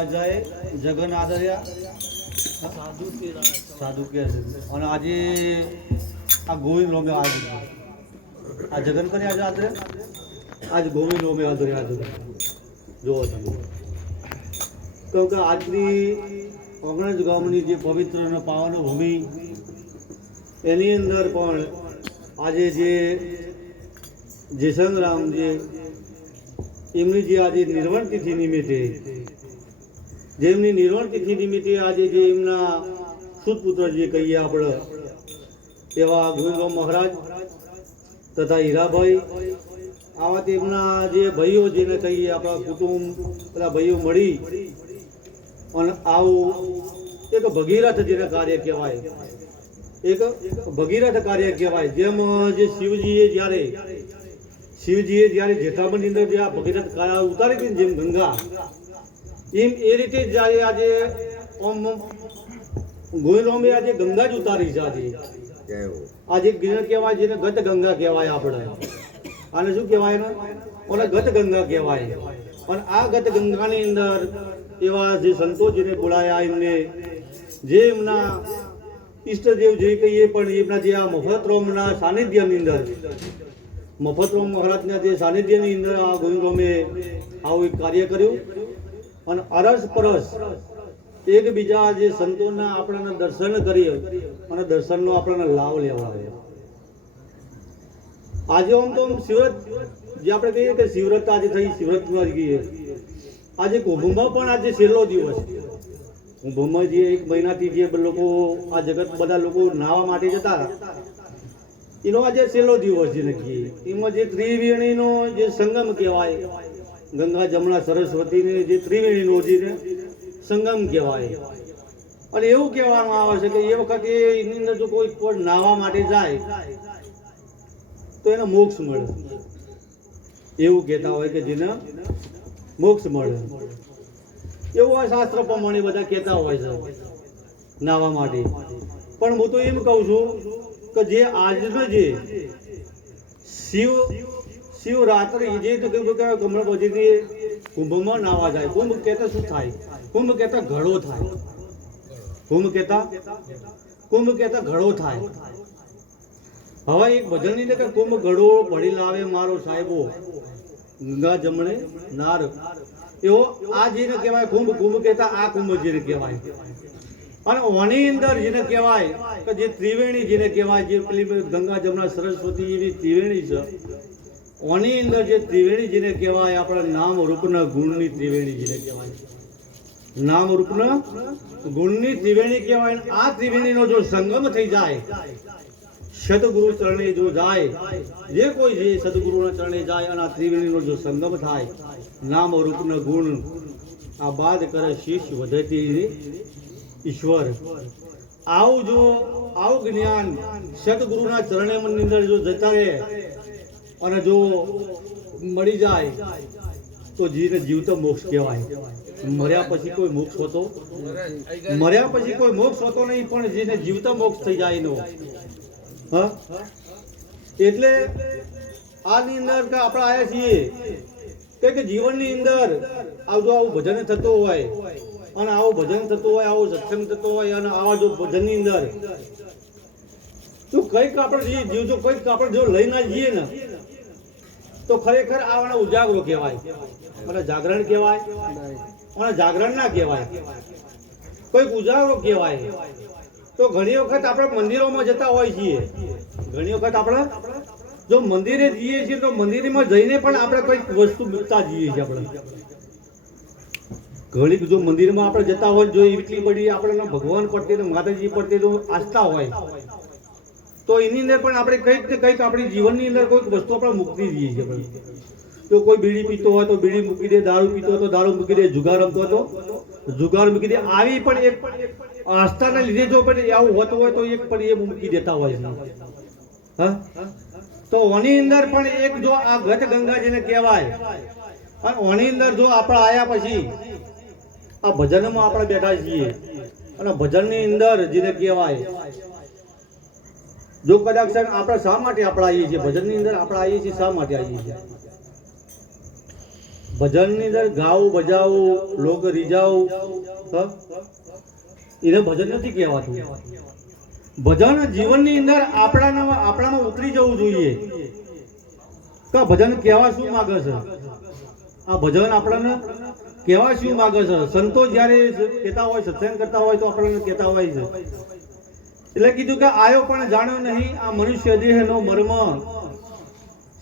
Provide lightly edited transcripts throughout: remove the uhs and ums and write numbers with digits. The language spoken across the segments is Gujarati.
રાજાએ જગન આદર્યા સાધુ કે છે અને આજે આ ગોવિંદ રોમે આ જગન કરી આજે આદર્યા આજ ગોવિંદ રોમે આદર્યા જોવો તમે કેમ કે આજની ઓગણજ ગામની જે પવિત્ર અને પાવન ભૂમિ એની અંદર પણ આજે જે સંગ્રામ એમની જે આજે નિર્વાણ તિથિ નિમિત્તે જેમની નિર્વાણ તિથિ નિમિત્તે આજે જે એમના સુતપુત્ર જે કહીએ આપણે એવા ગોવિંદરામ મહારાજ તથા હીરાભાઈ આવા તેમના જે ભાઈઓ જેને કહીએ આપણા કુટુંબ બધા ભાઈઓ મળી અને આવું એક ભગીરથ જેને કાર્ય કહેવાય એક ભગીરથ કાર્ય કહેવાય જેમ જે શિવજીએ જ્યારે જેઠાબંધની અંદર જે આ ભગીરથ કાર્ય ઉતારી હતી જેમ ગંગા એમ એ રીતે જ આજે ગોવિંદરામે આજે ગંગા જ ઉતારી છે આજે ગિરનાર કહેવાય જેને ગત ગંગા કહેવાય આપણે આને શું કહેવાય ને ઓને ગત ગંગા કહેવાય અને આ ગત ગંગાની અંદર એવા જે સંતો જેને બોલાયા એમને જે એમના ઈષ્ટદેવ જે કહીએ પણ એમના જે આ મફતરામના સાનિધ્યની અંદર મફતરામ મહારાજના જે સાનિધ્યની અંદર આ ગોવિંદરામે આવું એક કાર્ય કર્યું અને અરસ પરસ એકબીજા જે સંતોના આપણને દર્શન કરી અને દર્શનનો આપણને લાભ લેવાયો આજે આમ તો શિવરત જે આપણે કહીએ કે શિવરત આજે થઈ શિવરતમાં જ ગઈએ આજે કુંભમાં પણ આજે છેલ્લો દિવસ કુંભમાં જે એક મહિનાથી જે લોકો આ જગત બધા લોકો નાહવા માટે જતા એનો આજે છેલ્લો દિવસ જે નક્કી એમાં જે ત્રિવેણીનો જે સંગમ કહેવાય ગંગા જમણા સરસ્વતીને જે ત્રિવેણીનો જે સંગમ કહેવાય અને એવું કહેવામાં આવે છે કે એ વખતે એની અંદર જો કોઈ નાહવા માટે જાય તો એને મોક્ષ મળે એવું કહેતા હોય કે જેને મોક્ષ મળે એવું આ શાસ્ત્ર પ્રમાણે બધા કહેતા હોય છે નાહવા માટે પણ હું તો એમ કહું છું કે જે આજનો જે શિવરાત્રિ જે તો કમળ પછી કુંભમાં નાવા જાય કુંભ કહેતા શું થાય કુંભ કહેતા ઘડો થાય કુંભ કહેતા ઘડો થાય હવે એક ભજનની અંદર કુંભ ઘડો ભળી લાવે મારો સાહેબો ગંગા જમણે નાર એવો આ જેને કહેવાય કુંભ કહેતા આ કુંભ જેને કહેવાય અને ઓની અંદર જેને કહેવાય કે જે ત્રિવેણી જેને કહેવાય જે પેલી ગંગા જમના સરસ્વતી એવી ત્રિવેણી છે ઓની અંદર જે ત્રિવેણી જેને કહેવાય આપણા નામ રૂપના ગુણની ત્રિવેણી જેને કહેવાય નામ રૂપના ગુણની ત્રિવેણી કહેવાય આ ત્રિવેણીનો જો સંગમ થઈ જાય સદગુરુ ચરણે જો જાય જે કોઈ જે સદગુરુના ચરણે જાય અને આ ત્રિવેણીનો જો સંગમ થાય નામ રૂપના ગુણ આ બાદ કરે શિષ્ય વધતી ઈશ્વર આવું જ્ઞાન સદગુરુના ચરણેની અંદર જો જતા રહે અને જો મળી જાય તો જીને જીવતો મોક્ષ કહેવાય મર્યા પછી કોઈ મોક્ષ હોતો નહીં પણ જેને જીવતો મોક્ષ થઈ જાય એનો એટલે આની અંદર કે આપણે આવ્યા છીએ કે જીવનની અંદર આવું ભજન થતું હોય અને આવું ભજન થતું હોય આવો સત્સંગ થતો હોય અને આવા જો ભજનની અંદર તો કંઈક આપણે જીવજો કંઈક આપણે જો લઈને જઈએ ને તો ખરેખર આવાના ઉજાગરો કહેવાય અને જાગરણ કહેવાય અને જાગરણ ના કહેવાય કોઈક ઉજાગરો કહેવાય તો ઘણી વખત આપણે મંદિરોમાં જતા હોય છીએ ઘણી વખત આપણે જો મંદિરે જઈએ છીએ તો મંદિરમાં જઈને પણ આપણે કંઈક વસ્તુ મૂકતા જઈએ છીએ આપણે ઘણી જો મંદિરમાં આપણે જતા હોય જો એટલી બધી આપણે ભગવાન પ્રત્યે માતાજી પ્રત્યે જો આસ્થા હોય તો એની અંદર પણ આપણે કંઈક ને કંઈક આપણી જીવનની અંદર કોઈક વસ્તુ આપણે મૂકતી જઈએ છીએ તો કોઈ બીડી પીતો હોય તો બીડી મૂકી દે દારૂ પીતો હોય તો દારૂ મૂકી દે જુગાર રમતો હોય તો જુગાર મૂકી દે આવી પણ એક આસ્થાના લીધે જો પણ આવું હોતું હોય તો એક પણ એ મૂકી દેતા હોય છે તો ઓની અંદર પણ એક જો આ ગત ગંગા જેને કહેવાય અને ઓની અંદર જો આપણે આયા પછી આ ભજનમાં આપણે બેઠા છીએ અને ભજનની અંદર જેને કહેવાય જો કદાચ આપણે શા માટે આપણે આવીએ છીએ ભજનની અંદર આપણે આવીએ છીએ શા માટે આવીએ છીએ ભજનની અંદર ગાવું બજાવું લોક રીજાવું એને ભજન નથી કહેવાતું. ભજન જીવનની અંદર આપણામાં ઉતરી જવું જોઈએ કે ભજન કહેવા શું માગે છે, આ ભજન આપણને કહેવા શું માગે છે. સંતો જ્યારે કહેતા હોય, સત્સંગ કરતા હોય તો આપણને કહેતા હોય છે. એટલે કીધું કે આયો પણ જાણ્યો નહીં આ મનુષ્ય દેહનો મર્મ,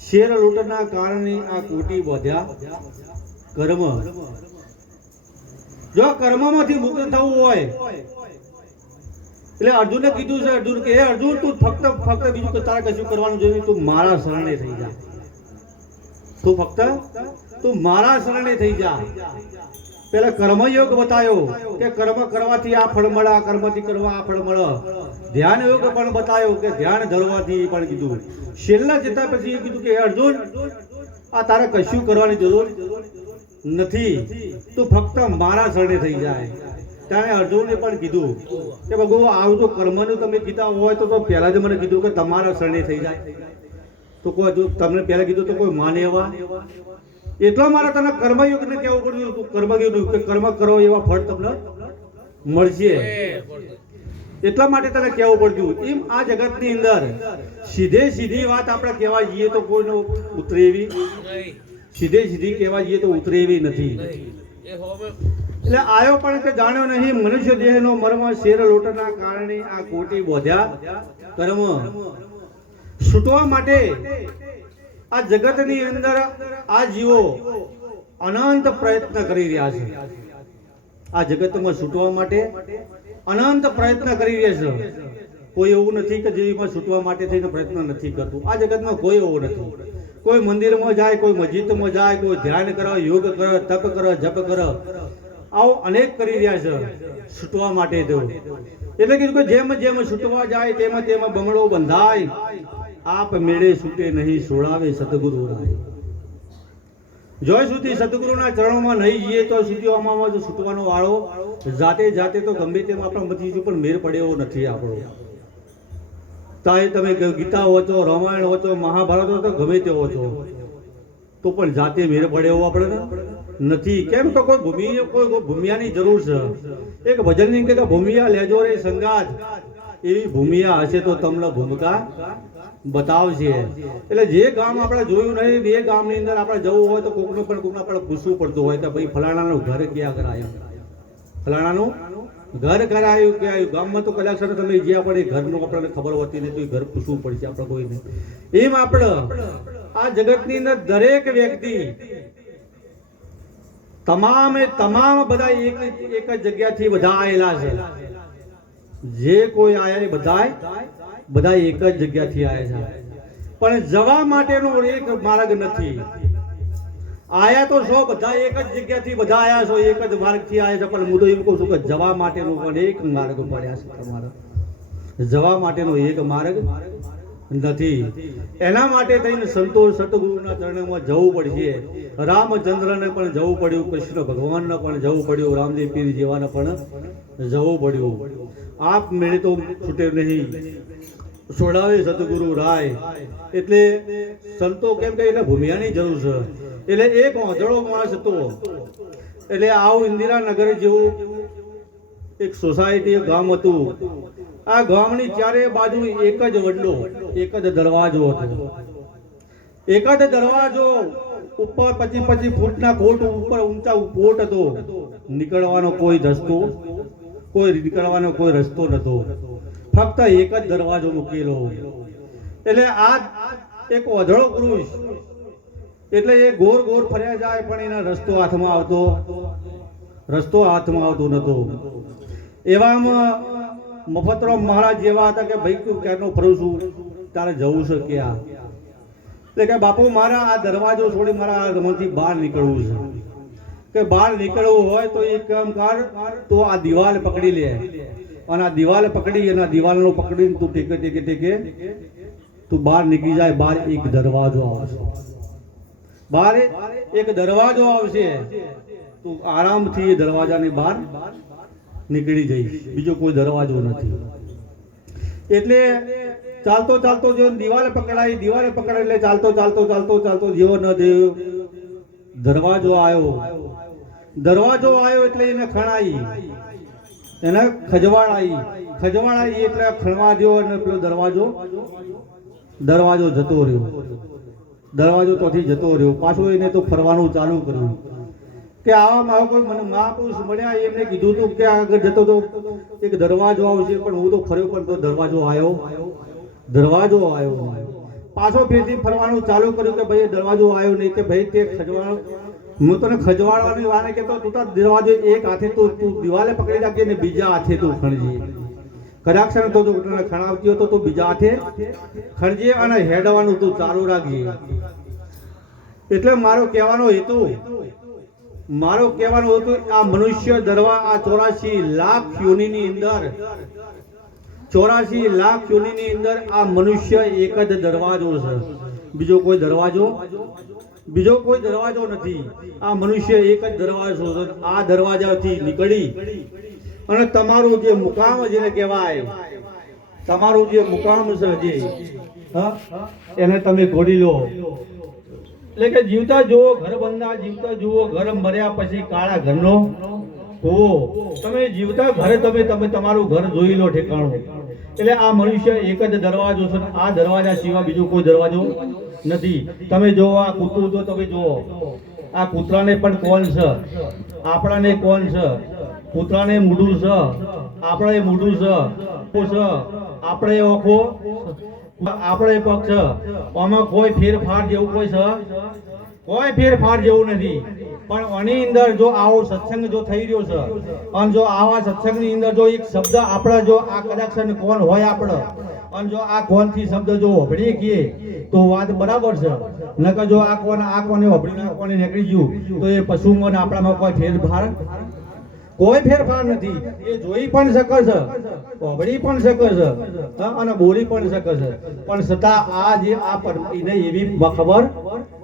શેર લૂંટના કારણે આ કોટી બોધ્યા કર્મ. જો કર્મમાંથી મુક્ત થવું હોય એટલે અર્જુને કીધું છે, અર્જુન કે હે અર્જુન તું ફક્ત બીજું કે તારે કશું કરવાનું જોઈએ, તું મારા શરણે થઈ જા. તું મારા શરણે થઈ જા. પેલા કર્મયોગ બતાયો કે કર્મ કરવાથી આ ફળ મળે, આ કર્મથી કરવા આ ફળ મળે. ધ્યાન યોગ પણ બતાયો કે ધ્યાન ધરવાથી પણ કીધું. છેલ્લા જતા પછી એ કીધું કે અર્જુન આ તારે કશું કરવાની જરૂર નથી, તું ફક્ત મારા શરણે થઈ જાય. ત્યારે અર્જુને પણ કીધું કે ભગવાન આવું તો કર્મનું તમે કીધા હોય તો પહેલા જ મને કીધું કે તમારા શરણે થઈ જાય. તો કોઈ જો તમને પહેલા કીધું તો કોઈ માને એવા? એટલા મારે તને કર્મયોગને કહેવું પડ્યું. તું કર્મયોગ કે કર્મ કરો એવા ફળ તમને મળશે, એટલા માટે તને કહેવું પડ્યું. એમ આ જગતની અંદર સીધી વાત આપણે કહેવા જઈએ તો કોઈનો ઉતરે એવી, સીધી કહેવા જઈએ તો ઉતરે એવી નથી. એટલે આયો પણ કે જાણ્યો નહીં મનુષ્ય દેહનો મર્મ, શેર લોટના કારણે આ કોટી બોધ્યા કર્મ. છૂટવા માટે આ જગતની અંદર આ જીવો અનંત પ્રયત્ન કરી રહ્યા છે. આ જગતમાં છૂટવા માટે અનંત પ્રયત્ન કરી રહ્યા છે. કોઈ એવું નથી કે જેમાં છૂટવા માટે થઈને પ્રયત્ન નથી કરતું. આ જગતમાં કોઈ એવું નથી. કોઈ મંદિરમાં જાય, કોઈ મસ્જિદમાં જાય, કોઈ ધ્યાન કરે, યોગ કરે, તપ કરે, જપ કરે, આવું અનેક કરી રહ્યા છે છૂટવા માટે. એટલે કીધું કે જેમ છૂટવા જાય તેમાં બમણો બંધાય, આપ મેળે છૂટે નહીં સોળાવે સતગુરુ રાય. જો સુધી સતગુરુના ચરણોમાં નહીં જઈએ તો સુધી છૂટવાનો વાળો જાતે તો ગમે તેમ આપણા મથી પણ મેર પડે એવો નથી આપણો. તાય તમે ગીતા વાંચો, રામાયણ વાંચો, મહાભારત વાંચો, ગમે તે વાંચો તો પણ જાતે મેર પડે એવો આપણે નથી. કેમ તો કોઈ ભૂમિયાની જરૂર છે. એક ભજનની કે ભૂમિયા લેજો રે સંગાત, એવી ભૂમિયા હશે તો તમને ભૂમિકા બતાવશે. એટલે જે ગામ આપણે જોયું નહીં એ ગામની અંદર આપણે જવું હોય તો કોકને આપણે પૂછવું પડતું હોય કે ભાઈ ફલાણાનું ઘર ક્યાં કરાયું, ફલાણાનું ઘર કરાયું કે આવ્યું. ગામમાં તો કદાચ તમે જ્યાં પડે ઘરનું આપણને ખબર હોતી નહીં તો ઘર પૂછવું પડશે આપણે કોઈને. એમ આપણે આ જગતની અંદર દરેક વ્યક્તિ તમામ બધા એક જ જગ્યાથી બધા આવેલા છે. જે કોઈ આયા બધા એક જ જગ્યાથી આવ્યા છે, પણ જવા માટેનો એક માર્ગ નથી. આયા તો છો બધા એક જ જગ્યાથી બધા આયા છો, એક જ માર્ગથી આવ્યા છે, પણ હું તો એમ કહું છું કે જવા માટેનો પણ એક માર્ગ પડ્યા છે તમારે. જવા માટેનો એક માર્ગ નથી. એના માટે થઈને સંતો સતગુરુના ચરણોમાં જવું પડશે. રામચંદ્રને પણ જવું પડ્યું, કૃષ્ણ ભગવાનને પણ જવું પડ્યું, રામદેવ પીર જેવાને પણ જવું પડ્યું. આપ મેળે તો છૂટે નહીં સોડાવે સતગુરુ રાય. એટલે સંતો કેમ કે એટલે ભૂમિયાની જરૂર છે. એટલે એક ઓંધળો માણસ હતો. એટલે આવું ઇન્દિરાનગર જેવું એક સોસાયટી ગામ હતું. આ ગામની ચારે બાજુ એક જ વડલો, એક જ દરવાજો હતો. એક જ દરવાજો ઉપર 25 ફૂટના કોટ ઉપર ઊંચા કોટ હતો. નીકળવાનો કોઈ રસ્તો નતો. ફક્ત એક જ દરવાજો મૂકેલો. એટલે આ એક ઓધળો પુરુષ, એટલે એ ગોર ફર્યા જાય પણ એના રસ્તો હાથમાં આવતો નતો. એવામાં મફતરામ મહારાજ જેવા હતા કે ભાઈ તું ક્યારનો ફરું છું, તારે જવું છે ક્યાં? એટલે કે બાપુ મારા આ દરવાજો છોડી મારા આ ગામથી બહાર નીકળવું છે. કે બહાર નીકળવું હોય તો એક કામ કર, તો આ દિવાલ પકડી લે અને આ દિવાલ પકડી અને દિવાલનો પકડીને તું ટેકે તું બહાર નીકળી જાય. બહાર એક દરવાજો આવશે, બહાર એક દરવાજો આવશે. તું આરામથી એ દરવાજાની બહાર નીકળી જઈશ. બીજો કોઈ દરવાજો નથી. એટલે ચાલતો જો દિવાલે પકડાય એટલે ચાલતો જેવો ન દરવાજો આવ્યો, દરવાજો આવ્યો એટલે એને ખણાઈ, એને ખજવાડાઈ, ખજવાડાઈ એટલે ખણવા દ્યો અને પેલો દરવાજો જતો રહ્યો, દરવાજો તોથી જતો રહ્યો. પાછું એને તો ફરવાનું ચાલુ કર્યું કે આવામાં કોઈ મને મહાપુરુષ મળ્યા, એમને કીધું હતું કે આગળ જતો તો એક દરવાજો આવશે, પણ હું તો ફર્યો પણ તો દરવાજો આવ્યો. પાછો ફેરથી ફરવાનું ચાલુ કર્યું કે ભાઈ દરવાજો આવ્યો નહીં, કે ભાઈ તે ખજવાડો, હું તને ખજવાડવાની વાને કહેતો તું તાર દરવાજો એક હાથે તું દિવાલે પકડી રાખજે ને બીજા હાથે તું ખણજે. કદાચ તો તને ખણાવતી હતો તો બીજા હાથે ખણજે અને હેડવાનું તું ચાલુ રાખજે. એટલે મારો કહેવાનો હેતુ આ મનુષ્ય દરવા આ 84 લાખ યોનિની અંદર 84 લાખ યોનિની અંદર આ મનુષ્ય એક જ દરવાજો છે, બીજો કોઈ દરવાજો નથી. આ મનુષ્ય એક જ દરવાજો છે. આ દરવાજાથી નીકળી અને તમારું જે મુકામ જેને કહેવાય, તમારું જે મુકામ છે એને તમે ઘોડી લો. એટલે કે જીવતા જુઓ ઘર બંધા, જીવતા જુઓ ઘર, મર્યા પછી કાળા ઘરનો કૂવો. તમે જીવતા ઘરે તમે તમારું ઘર જોઈ લો ઠેકાણું. એટલે આ મનુષ્ય એક જ દરવાજો છે. આ દરવાજા સિવાય બીજો કોઈ દરવાજો નથી. તમે જો આ કૂતરું તો તમે જુઓ, આ કૂતરાને પણ કોણ છે, આપણાને કોણ છે, કૂતરાને મૂઢું છે, આપણે મૂઢું છે, આપણે ઓખો, આપણે પગ છે. આમાં કોઈ ફેરફાર જેવું કોઈ ફેરફાર જેવું નથી. પણ આની અંદર જો આવો સત્સંગ જો થઈ રહ્યો છે અને જો આવા સત્સંગની અંદર જો એક શબ્દ આપણે જો આ કદાચ કોણ હોય આપણે અને જો આ કોણ થી શબ્દ જો વભળી કીએ તો વાત બરાબર છે. નકર જો આ કોને વભળી કોને નીકળી ગયું તો એ પશુમાં ને આપણામાં કોઈ ફેરફાર નથી. એ જોઈ પણ શકે છે, વભળી પણ શકે છે અને બોલી પણ શકે છે, પણ છતાં આ જે આ એને એવી ખબર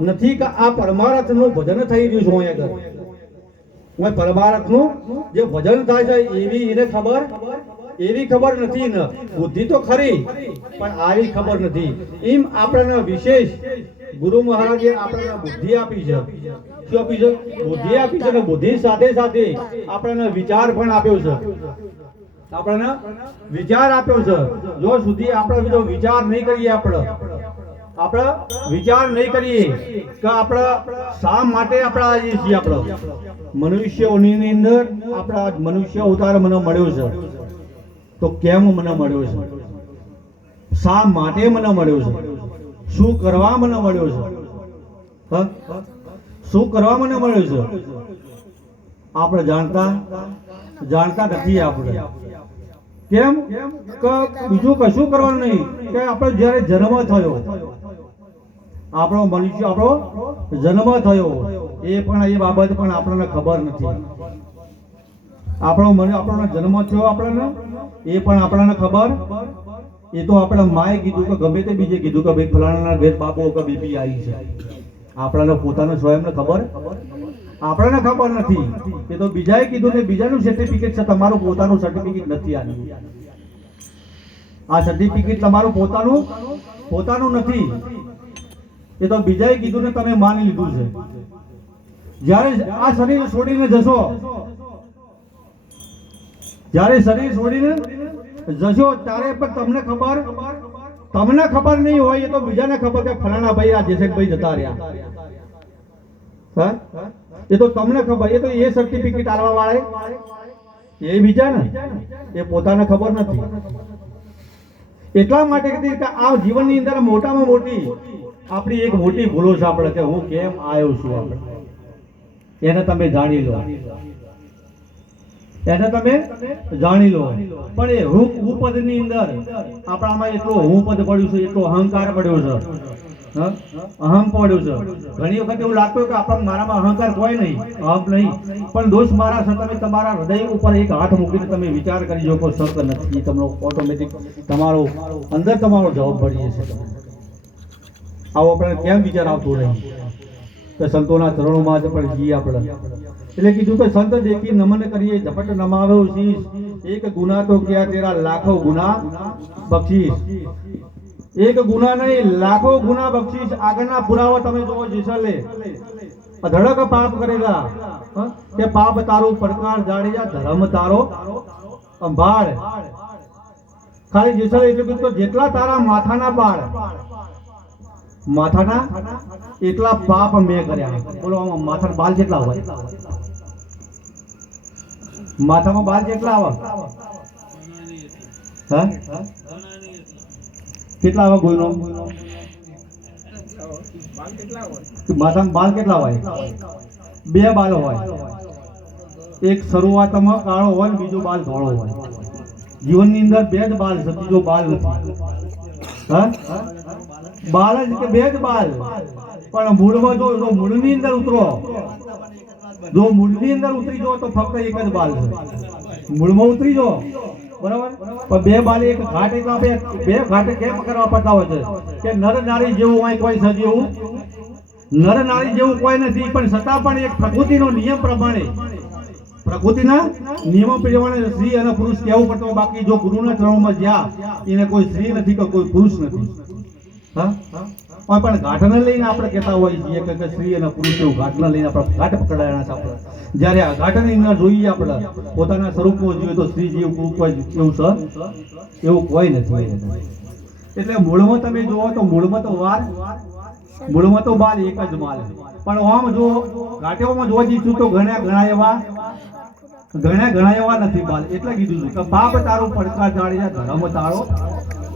નથી કે આ પરમાર્થનું ભજન થઈ રહ્યું છે. અહીંયા પરમાર્થનું જે ભજન થાય છે એવી એને એવી ખબર નથી ને. બુદ્ધિ તો ખરી પણ આવી ખબર નથી. એમ આપણને વિશેષ ગુરુ મહારાજે આપણને બુદ્ધિ આપી છે. શું આપી છે? બુદ્ધિ આપી છે. બુદ્ધિ સાથે સાથે આપણને વિચાર પણ આપ્યો છે. આપણને વિચાર આપ્યો છે. જો સુધી આપણે જો વિચાર નહીં કરીએ, આપણે વિચાર નહીં કરીએ કે આપણે શા માટે આપણે આવીએ છીએ. આપણે મનુષ્યોની અંદર આપણા મનુષ્ય અવતાર મને મળ્યો છે તો કેમ મને મળ્યો છે, શા માટે મને મળ્યો છે, શું કરવા મને મળ્યો છે, શું કરવા મને મળ્યો છે, આપણે જાણતા નથી. આપણે કેમ કે બીજું કશું કરવાનું નહીં કે આપણે જ્યારે જન્મ થયો, આપણો મનુષ્ય આપણો જન્મ થયો એ બાબત પણ આપણને ખબર નથી. આપણો જન્મ થયો આપણને એ પણ આપણને ખબર, એ તો આપણે માએ કીધું કે ગમે તે બીજે કીધું કે ભાઈ ફલાણાના ઘેર બાપો કે બેબી આવી છે. આપણને પોતાને સ્વયંને ખબર આપણને ખબર નથી. એ તો બીજાએ કીધું ને બીજાનું સર્ટિફિકેટ છે, તમારું પોતાનું સર્ટિફિકેટ નથી. આ સર્ટિફિકેટ તમારું પોતાનું નથી. એ તો બીજાએ કીધું ને તમે માની લીધું છે. જ્યારે આ શરીર છોડીને જશો, ત્યારે પણ તમને ખબર નહીં હોય. એ તો બીજાને ખબર કે ફલાણા ભાઈ આ જેસકભાઈ જતા રહ્યા. એ તો તમને ખબર. એ તો એ સર્ટિફિકેટ આલવા વાળા એ બીજા ને, એ પોતાને ખબર નથી. એટલા માટે કે આ જીવનની અંદર મોટામાં મોટી આપણી એક મોટી ભૂલો છે આપણે કે હું કેમ આવ્યો છું. આપણે એને તમે જાણી લો, પણ એ હું પદની અંદર આપણામાં એટલો હું પદ પડ્યું છે, એટલો અહંકાર પડ્યો છે, અહમ પડ્યું છે. ઘણી વખત એવું લાગતું કે મારામાં અહંકાર કોઈ નહીં, અહમ નહીં, પણ દોષ મારા છે. તમે તમારા હૃદય ઉપર એક હાથ મૂકીને તમે વિચાર કરી જો કે શક નથી, તમને ઓટોમેટિક તમારો જવાબ મળી જશે. આવો આપણે કેમ વિચાર આવતો નહીં કે સંતોના ચરણોમાં જ પણ જઈએ આપણે. એટલે કીધું કે સંત દેખી નમન કરીએ, ઝપટ નમાવ્યો શીશ, એક ગુના તો ક્યાં તેરા લાખો ગુના બક્ષીસ. એક ગુના નહીં, લાખો ગુના બક્ષીસ. આગળના પુરાવા તમે જોવો જેસલે અધડક પાપ કરેલા તે પાપ તારું પડકાર જાડેજા ધર્મ તારો અંભાળ ખાલી જેસલ એટલું કીધું તો જેટલા તારા માથાના બાળ માથાના એટલા પાપ મેં કર્યા બોલો આમાં માથાના બાલ કેટલા હોય માથામાં બાલ કેટલા આવે હા કેટલા આવે કોઈનો માથામાં બાલ કેટલા હોય બે બાલ હોય એક શરૂઆતમાં કાળો હોય બીજો બાલ ધોળો હોય જીવનની અંદર બે જ બાલ છે બીજો બાલ નથી હા બાલ જ કે બે જ બાલ પણ મૂળમાં જો મૂળની અંદર ઉતરો જો મૂળની અંદર ઉતરી જો તો ફક્ત એક જ બાલ છે મૂળમાં ઉતરી જો બરાબર પણ બે બાલ એક ઘાટ એટલા બે ઘાટ કેમ કરવા પડતા હોય છે કે નર નારી જેવું હોય કોઈ સજીવું નર નારી જેવું કોઈ નથી પણ છતાં પણ એક પ્રકૃતિનો નિયમ પ્રમાણે પ્રકૃતિના નિયમો પ્રમાણે સ્ત્રી અને પુરુષ કહેવું પડતું બાકી જો ગુરુના ચરણોમાં જ્યાં એને કોઈ સ્ત્રી નથી કે કોઈ પુરુષ નથી હા પણ ઘાટને લઈને આપણે કહેતા હોઈએ છીએ કે સ્ત્રી અને પુરુષ એવું ઘાટને લઈને આપણે ઘાટ પકડાયા છે આપણે જ્યારે આ ઘાટની અંદર જોઈએ આપણે પોતાના સ્વરૂપમાં જોઈએ તો સ્ત્રી જેવું પુરુષ કોઈ એવું છે એવું કોઈ નથી એટલે મૂળમાં તમે જુઓ તો મૂળમાં તો વાર મૂળમાં તો બાલ એક જ માલ પણ આમ જો ઘાટેઓમાં જોવા જઈશું તો ઘણા એવા નથી બાલ એટલે કીધું છે કે પાપ તારું પડકાર જાડે ધર્મ તારો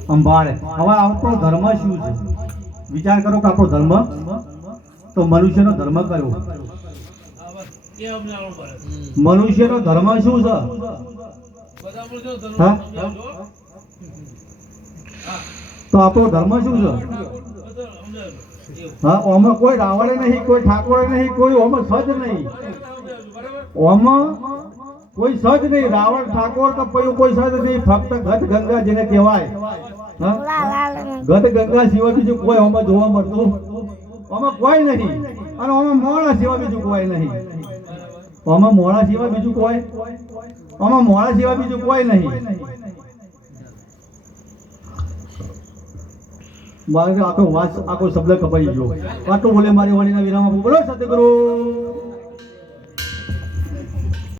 અંબાળે હવે આપણો ધર્મ શું છે વિચાર કરો કે આપણો ધર્મ તો મનુષ્યનો ધર્મ કયો મનુષ્યનો ધર્મ શું છે હા તો આપણો ધર્મ શું છે હા ઓમાં કોઈ રાવણે નહીં કોઈ ઠાકોરે નહીં કોઈ ઓમાં સજ નહીં ઓમાં કોઈ સજ નહીં રાવણ ઠાકોર કે કોઈ સજ નહીં ફક્ત ગત ગંગા જેને કહેવાય ગત ગંગા સિવાય બીજું કોઈ ઓમાં જોવા મળતું ઓમાં કોઈ નહીં અને ઓમાં મોળા સિવાય બીજું કોઈ નહીં ઓમાં મોળા સિવાય બીજું કોઈ ઓમાં મોળા સિવાય બીજું કોઈ નહીં મારે આખો શબ્દ કપાઈ ગયો આટલું બોલે મારી વાણીના વિરામ આપું બોલો સતગુરુ